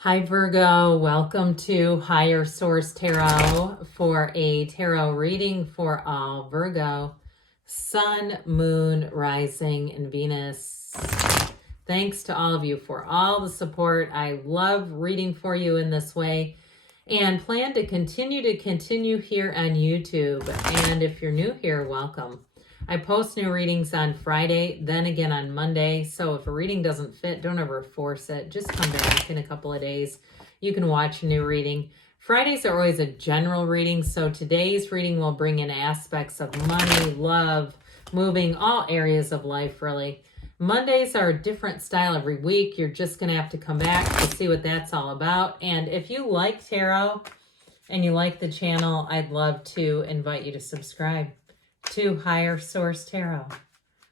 Hi Virgo, welcome to Higher Source Tarot for a tarot reading for all Virgo, Sun, Moon, Rising, and Venus. Thanks to all of you for all the support. I love reading for you in this way and plan to continue here on YouTube. And if you're new here, welcome. I post new readings on Friday, then again on Monday. So if a reading doesn't fit, don't ever force it. Just come back in a couple of days. You can watch a new reading. Fridays are always a general reading. So today's reading will bring in aspects of money, love, moving, all areas of life, really. Mondays are a different style every week. You're just going to have to come back to see what that's all about. And if you like tarot and you like the channel, I'd love to invite you to subscribe to Higher Source Tarot.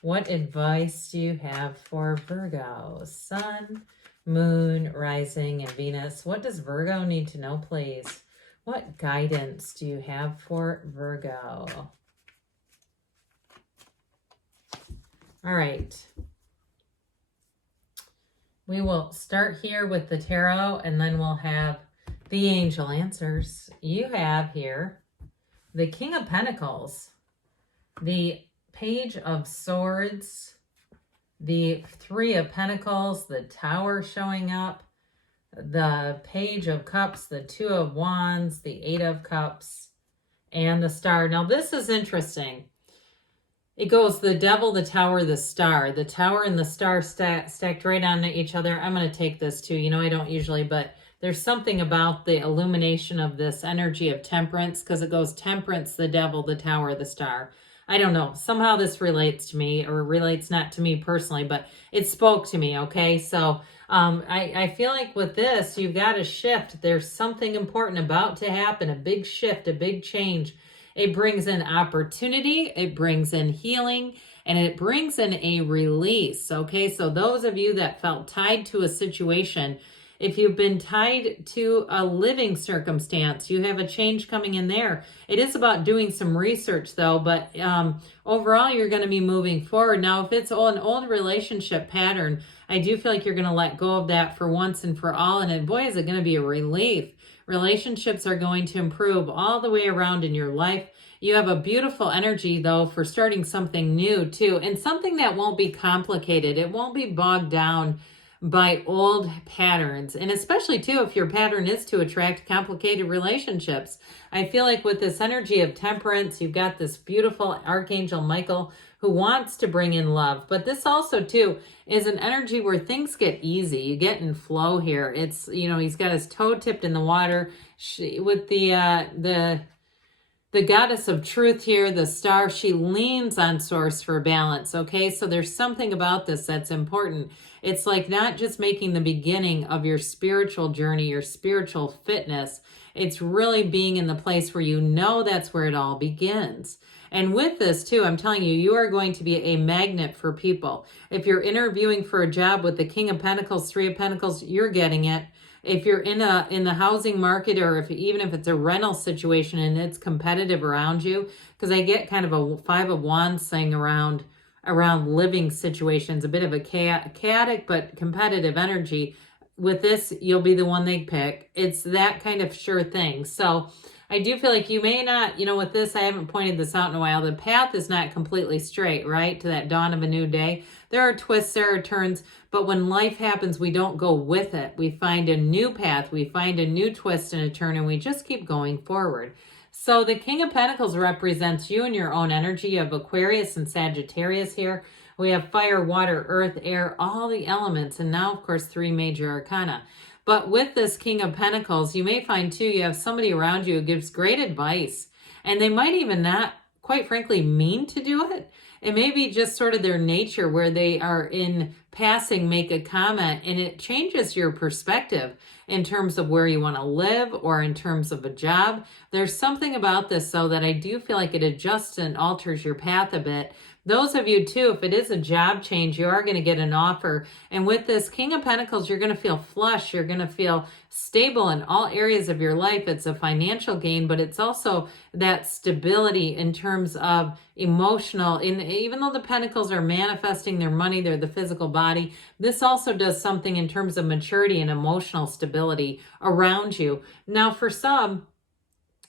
What advice do you have for Virgo? Sun, Moon, Rising, and Venus. What does Virgo need to know, please? What guidance do you have for Virgo? All right. We will start here with the tarot, and then we'll have the angel answers. You have here the King of Pentacles, the Page of Swords, the Three of Pentacles, the Tower showing up, the Page of Cups, the Two of Wands, the Eight of Cups, and the Star. Now this is interesting. It goes the Devil, the Tower, the Star. The Tower and the Star stacked right on each other. I'm going to take this too. You know, I don't usually, but there's something about the illumination of this energy of temperance, because it goes Temperance, the Devil, the Tower, the Star. I don't know. Somehow this relates to me, or relates not to me personally, but it spoke to me, okay? So I feel like with this, you've got a shift. There's something important about to happen, a big shift, a big change. It brings in opportunity, it brings in healing, and it brings in a release, okay? So those of you that felt tied to a situation, if you've been tied to a living circumstance, you have a change coming in there. It is about doing some research though, but overall you're going to be moving forward. Now, if it's an old relationship pattern, I do feel like you're going to let go of that for once and for all. And boy, is it going to be a relief. Relationships are going to improve all the way around in your life. You have a beautiful energy though for starting something new too, and something that won't be complicated. It won't be bogged down by old patterns. And especially too, if your pattern is to attract complicated relationships. I feel like with this energy of temperance, you've got this beautiful Archangel Michael who wants to bring in love. But this also too is an energy where things get easy. You get in flow here. It's, you know, he's got his toe tipped in the water. With the goddess of truth here, the star, she leans on source for balance, okay? So there's something about this that's important. It's like not just making the beginning of your spiritual journey, your spiritual fitness. It's really being in the place where you know that's where it all begins. And with this too, I'm telling you, you are going to be a magnet for people. If you're interviewing for a job with the King of Pentacles, Three of Pentacles, you're getting it. If you're in the housing market, or even if it's a rental situation and it's competitive around you, because I get kind of a Five of Wands thing around living situations, a bit of a chaotic but competitive energy. With this, you'll be the one they pick. It's that kind of sure thing. So I do feel like you may not, you know, with this, I haven't pointed this out in a while. The path is not completely straight, right? To that dawn of a new day. There are twists, there are turns, but when life happens, we don't go with it. We find a new path, we find a new twist and a turn, and we just keep going forward. So the King of Pentacles represents you and your own energy. You have Aquarius and Sagittarius here. We have fire, water, earth, air, all the elements, and now, of course, three major arcana. But with this King of Pentacles, you may find too, you have somebody around you who gives great advice, and they might even not, quite frankly, mean to do it. It may be just sort of their nature where they are in passing, make a comment, and it changes your perspective in terms of where you want to live or in terms of a job. There's something about this though that I do feel like it adjusts and alters your path a bit Those of you too, if it is a job change, you are going to get an offer. And with this King of Pentacles, you're going to feel flush. You're going to feel stable in all areas of your life. It's a financial gain, but it's also that stability in terms of emotional. Even though the Pentacles are manifesting their money, they're the physical body, this also does something in terms of maturity and emotional stability around you. Now, for some,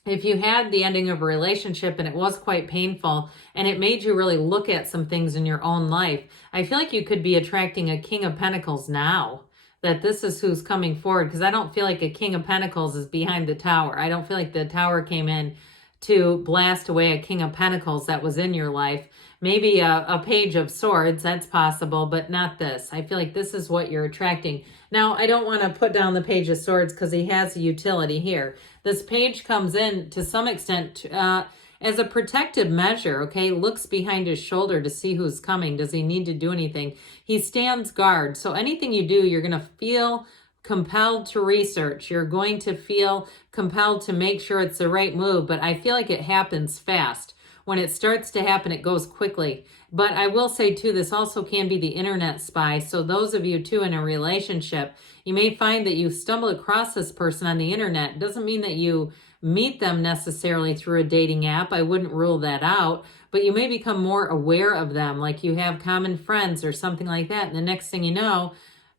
if you had the ending of a relationship and it was quite painful and it made you really look at some things in your own life, I feel like you could be attracting a King of Pentacles now, that this is who's coming forward, because I don't feel like a King of Pentacles is behind the Tower. I don't feel like the Tower came in to blast away a King of Pentacles that was in your life. Maybe a Page of Swords, that's possible, but not this. I feel like this is what you're attracting. Now, I don't want to put down the Page of Swords because he has a utility here. This page comes in to some extent as a protective measure, okay? Looks behind his shoulder to see who's coming. Does he need to do anything? He stands guard. So anything you do, you're going to feel compelled to research. You're going to feel compelled to make sure it's the right move, but I feel like it happens fast. When it starts to happen, it goes quickly. But I will say too, this also can be the internet spy. So those of you too in a relationship, you may find that you stumble across this person on the internet. It doesn't mean that you meet them necessarily through a dating app. I wouldn't rule that out, but you may become more aware of them, like you have common friends or something like that. And the next thing you know,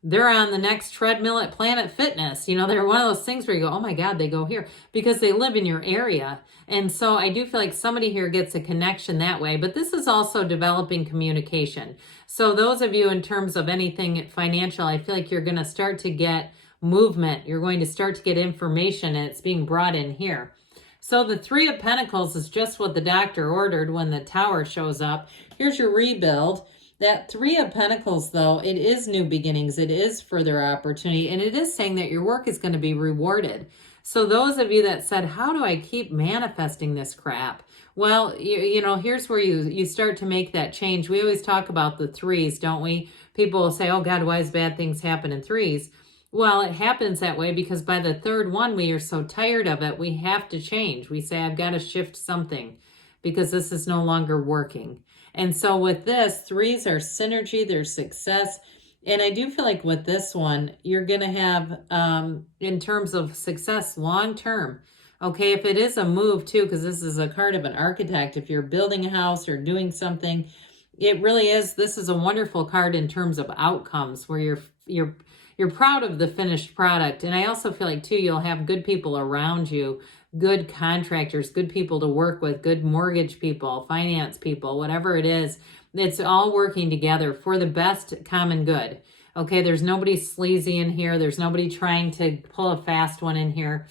they're on the next treadmill at Planet Fitness. You know, they're one of those things where you go, oh my God, they go here, because they live in your area. And so I do feel like somebody here gets a connection that way, but this is also developing communication. So those of you in terms of anything financial, I feel like you're going to start to get movement. You're going to start to get information, and it's being brought in here. So the Three of Pentacles is just what the doctor ordered when the Tower shows up. Here's your rebuild. That Three of Pentacles, though, it is new beginnings. It is further opportunity, and it is saying that your work is going to be rewarded. So those of you that said, how do I keep manifesting this crap? Well, you know, here's where you start to make that change. We always talk about the threes, don't we? People will say, oh God, why does bad things happen in threes? Well, it happens that way because by the third one, we are so tired of it, we have to change. We say, I've got to shift something because this is no longer working. And so with this, threes are synergy, there's success. And I do feel like with this one, you're going to have, in terms of success, long-term. Okay, if it is a move too, because this is a card of an architect, if you're building a house or doing something, it really is, this is a wonderful card in terms of outcomes where you're proud of the finished product. And I also feel like too, you'll have good people around you, good contractors, good people to work with, good mortgage people, finance people, whatever it is. It's all working together for the best common good. Okay, there's nobody sleazy in here. There's nobody trying to pull a fast one in here.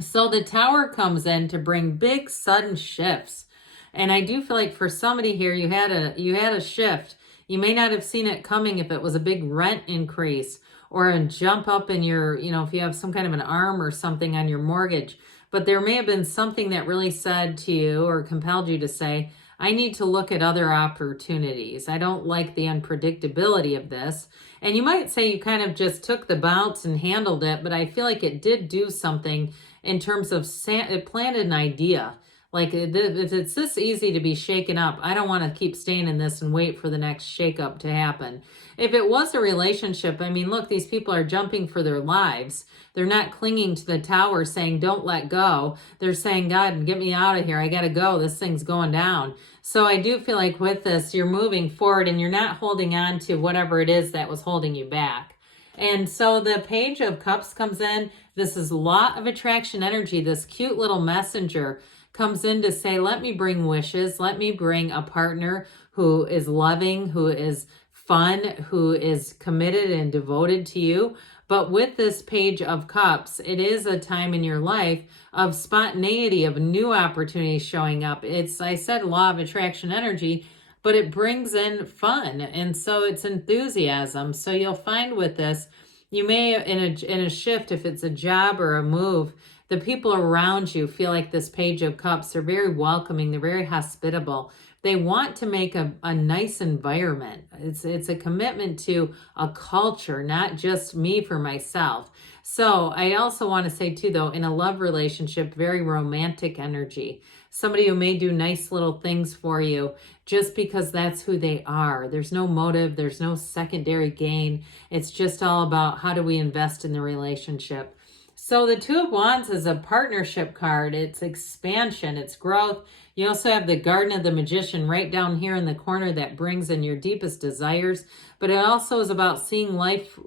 So the Tower comes in to bring big sudden shifts. And I do feel like for somebody here, you had a shift. You may not have seen it coming if it was a big rent increase or a jump up in your, you know, if you have some kind of an arm or something on your mortgage. But there may have been something that really said to you or compelled you to say, I need to look at other opportunities. I don't like the unpredictability of this. And you might say you kind of just took the bounce and handled it, but I feel like it did do something in terms of, it planted an idea. Like, if it's this easy to be shaken up, I don't want to keep staying in this and wait for the next shakeup to happen. If it was a relationship, I mean, look, these people are jumping for their lives. They're not clinging to the Tower saying, don't let go. They're saying, God, get me out of here. I got to go. This thing's going down. So I do feel like with this, you're moving forward and you're not holding on to whatever it is that was holding you back. And so the Page of Cups comes in. This is Law of Attraction energy. This cute little messenger comes in to say, let me bring wishes. Let me bring a partner who is loving, who is fun, who is committed and devoted to you. But with this Page of Cups, it is a time in your life of spontaneity, of new opportunities showing up. It's, I said, Law of Attraction energy, but it brings in fun. And so it's enthusiasm. So you'll find with this, you may, in a shift, if it's a job or a move, the people around you feel like this Page of Cups are very welcoming. They're very hospitable. They want to make a nice environment. It's a commitment to a culture, not just me for myself. So I also want to say too, though, in a love relationship, very romantic energy. Somebody who may do nice little things for you just because that's who they are. There's no motive. There's no secondary gain. It's just all about how do we invest in the relationship. So the Two of Wands is a partnership card. It's expansion. It's growth. You also have the Garden of the Magician right down here in the corner that brings in your deepest desires. But it also is about seeing life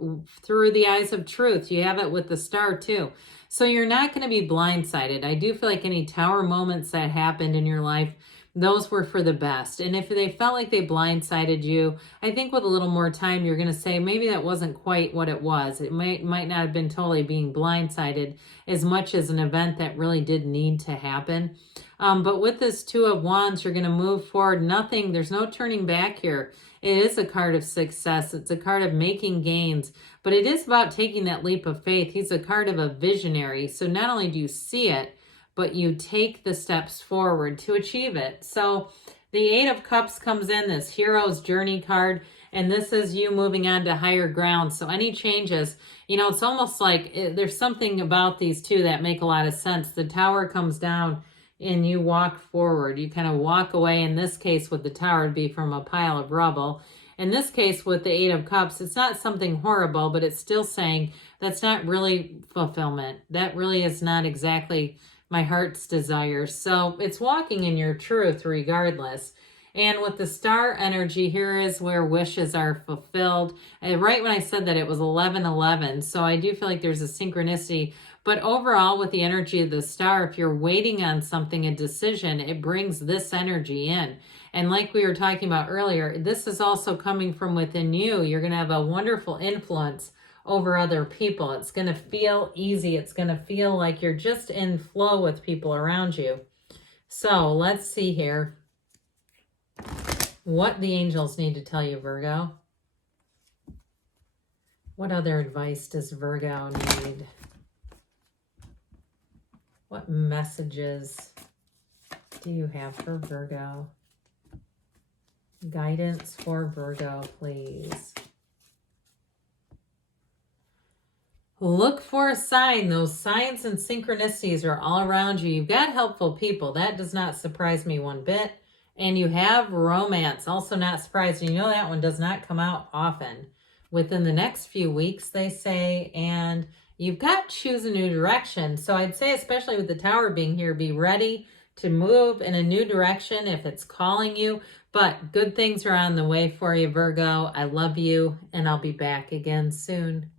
through the eyes of truth. You have it with the Star too. So you're not going to be blindsided. I do feel like any tower moments that happened in your life, those were for the best. And if they felt like they blindsided you, I think with a little more time, you're going to say, maybe that wasn't quite what it was. It might not have been totally being blindsided as much as an event that really did need to happen. But with this Two of Wands, you're going to move forward. There's no turning back here. It is a card of success. It's a card of making gains, but it is about taking that leap of faith. He's a card of a visionary. So not only do you see it, but you take the steps forward to achieve it. So the Eight of Cups comes in, this hero's journey card, and this is you moving on to higher ground. So any changes, it's almost like there's something about these two that make a lot of sense. The Tower comes down and you walk forward. You kind of walk away. In this case with the Tower, it'd be from a pile of rubble. In this case with the Eight of Cups, it's not something horrible, but it's still saying that's not really fulfillment. That really is not exactly my heart's desire. So it's walking in your truth regardless. And with the Star energy, here is where wishes are fulfilled. And right when I said that, it was 11:11. So I do feel like there's a synchronicity. But overall, with the energy of the Star, if you're waiting on something, a decision, it brings this energy in. And like we were talking about earlier, this is also coming from within you. You're going to have a wonderful influence over other people. It's going to feel easy. It's going to feel like you're just in flow with people around you. So let's see here what the angels need to tell you, Virgo. What other advice does Virgo need? What messages do you have for Virgo? Guidance for Virgo, please. Look for a sign. Those signs and synchronicities are all around you. You've got helpful people. That does not surprise me one bit. And you have romance. Also not surprising. You know that one does not come out often. Within the next few weeks, they say. And you've got to choose a new direction. So I'd say, especially with the Tower being here, be ready to move in a new direction if it's calling you. But good things are on the way for you, Virgo. I love you, and I'll be back again soon.